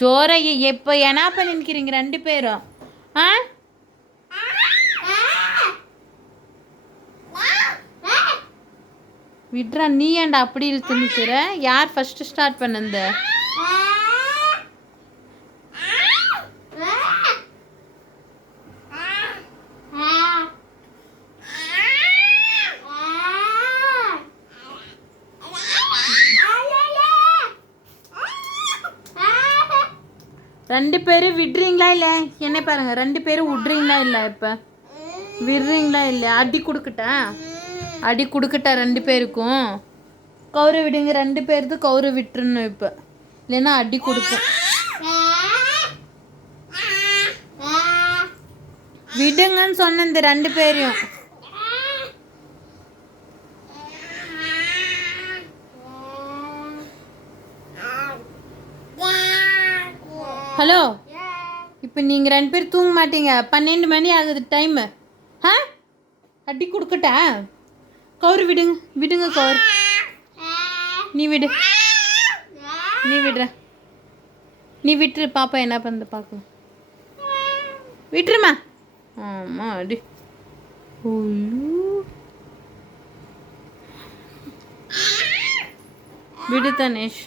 ஜோர எப்போ என்ன பண்ணிக்கிறீங்க ரெண்டு பேரும்? ஆ விட்றா, நீ ஏன்டா அப்படி இழுத்து நிற்கிற? யார் ஃபஸ்ட்டு ஸ்டார்ட் பண்ணந்த? ரெண்டு பேரும் விடுறீங்களா இல்லை? என்ன பாருங்க, ரெண்டு பேரும் விட்றீங்களா இல்லை? இப்போ விடுறீங்களா இல்லை? அடி கொடுக்கட்டா? அடி கொடுக்கட்டா ரெண்டு பேருக்கும்? கௌர விடுங்க, ரெண்டு பேருக்கு கௌர விட்டுருணும் இப்போ, இல்லைன்னா அடி கொடுக்கும். விடுங்கன்னு சொன்ன இந்த ரெண்டு பேரையும். ஹலோ, இப்போ நீங்கள் ரெண்டு பேர் தூங்க மாட்டீங்க? 12 மணி ஆகுது டைமு. ஆ அடி கொடுக்கட்டா? கௌரு விடுங்க, விடுங்க கௌர். நீ விடு, நீ விடுற, நீ விட்டுரு. பாப்பா என்ன பண்ணுது பார்க்கலாம். விட்டுருமா? ஆமாம் அடி. விடு தனேஷ்.